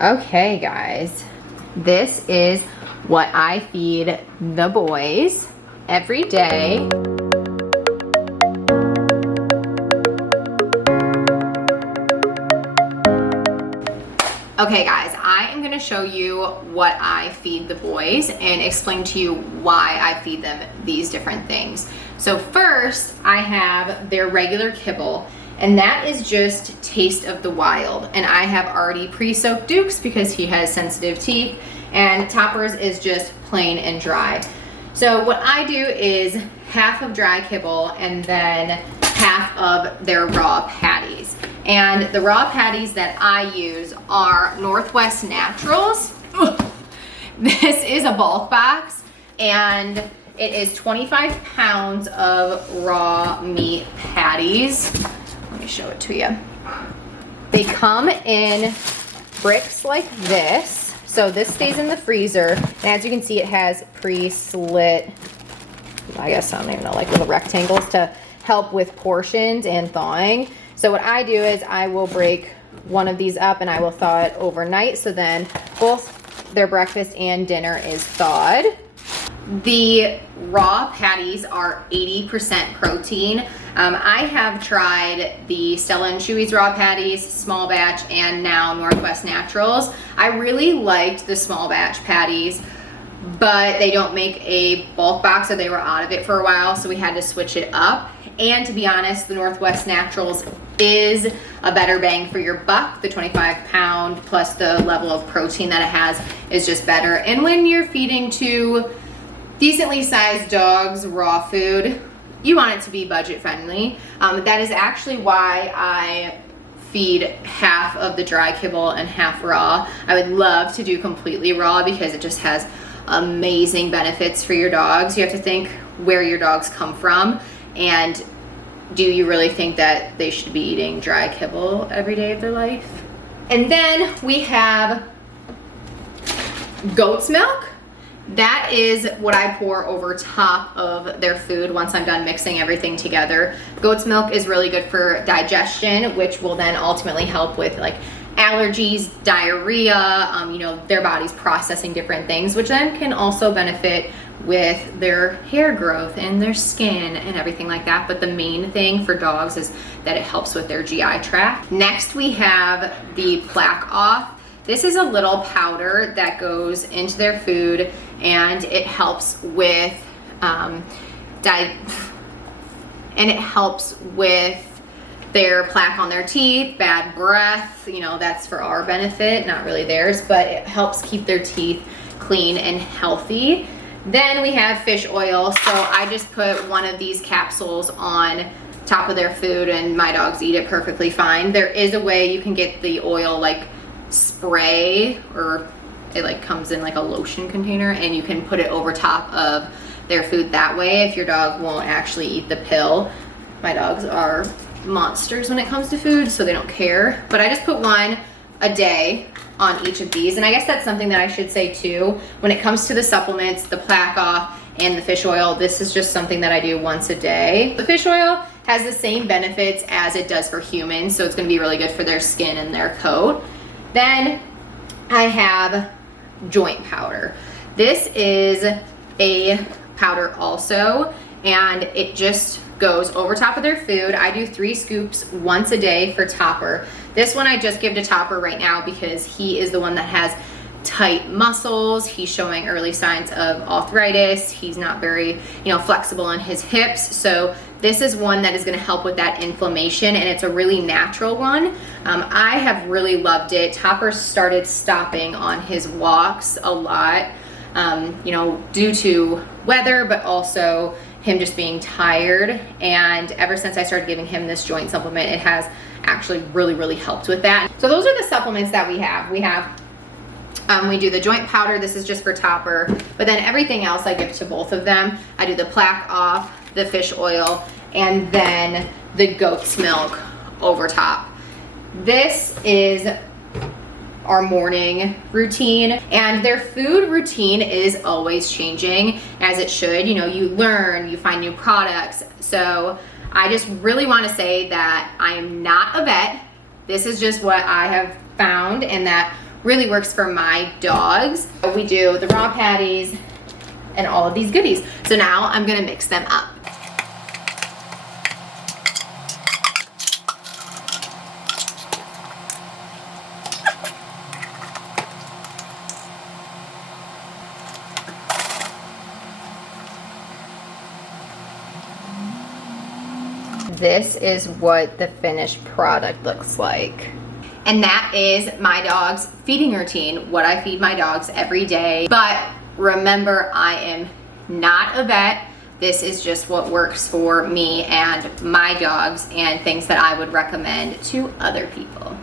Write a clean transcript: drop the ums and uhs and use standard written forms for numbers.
Okay, guys, this is what I feed the boys every day. Okay guys, I am gonna show you what I feed the boys and explain to you why I feed them these different things. So first, I have their regular kibble, and that is just Taste of the Wild. And I have already pre-soaked Duke's because he has sensitive teeth, and Topper's is just plain and dry. So what I do is half of dry kibble and then half of their raw patties. And the raw patties that I use are Northwest Naturals. This is a bulk box, and it is 25 pounds of raw meat patties. Let me show it to you. They come in bricks like this. So this stays in the freezer. And as you can see, it has pre-slit, I guess I don't even know, like little rectangles to help with portions and thawing. So what I do is I will break one of these up and I will thaw it overnight, so then both their breakfast and dinner is thawed. The raw patties are 80% protein. I have tried the Stella & Chewy's raw patties, small batch, and now Northwest Naturals. I really liked the small batch patties, but they don't make a bulk box, so they were out of it for a while, so we had to switch it up. And to be honest, the Northwest Naturals is a better bang for your buck. The 25 pound plus the level of protein that it has is just better. And when you're feeding to decently sized dogs raw food, you want it to be budget friendly. That is actually why I feed half of the dry kibble and half raw. I would love to do completely raw because it just has amazing benefits for your dogs. You have to think where your dogs come from, and do you really think that they should be eating dry kibble every day of their life? And then we have goat's milk. That is what I pour over top of their food once I'm done mixing everything together. Goat's milk is really good for digestion, which will then ultimately help with like allergies, diarrhea, you know, their body's processing different things, which then can also benefit with their hair growth and their skin and everything like that. But the main thing for dogs is that it helps with their GI tract. Next, we have the Plaque Off. This is a little powder that goes into their food, and it helps with their plaque on their teeth, bad breath. You know, that's for our benefit, not really theirs, but it helps keep their teeth clean and healthy. Then we have fish oil. So I just put one of these capsules on top of their food, and my dogs eat it perfectly fine. There is a way you can get the oil like spray, or it like comes in like a lotion container, and you can put it over top of their food that way if your dog won't actually eat the pill. My dogs are monsters when it comes to food, so they don't care. But I just put one a day on each of these. And I guess that's something that I should say too. When it comes to the supplements, the Plaque Off and the fish oil, this is just something that I do once a day. The fish oil has the same benefits as it does for humans, so it's gonna be really good for their skin and their coat. Then I have joint powder. This is a powder also, and it just goes over top of their food. I do 3 scoops once a day for Topper. This one I just give to Topper right now because he is the one that has tight muscles. He's showing early signs of arthritis. He's not very, flexible in his hips. So this is one that is going to help with that inflammation, and it's a really natural one. I have really loved it. Topper started stopping on his walks a lot, due to weather, but also him just being tired. And ever since I started giving him this joint supplement, it has actually really helped with that. So those are the supplements that we have. We do the joint powder. This is just for Topper, but then everything else I give to both of them. I do the Plaque Off, the fish oil, and then the goat's milk over top. This is our morning routine, and their food routine is always changing, as it should. You learn, you find new products. So I just really want to say that I am not a vet. This is just what I have found, and that really works for my dogs. We do the raw patties and all of these goodies. So now I'm gonna mix them up. This is what the finished product looks like. And that is my dog's feeding routine, what I feed my dogs every day. But remember, I am not a vet. This is just what works for me and my dogs and things that I would recommend to other people.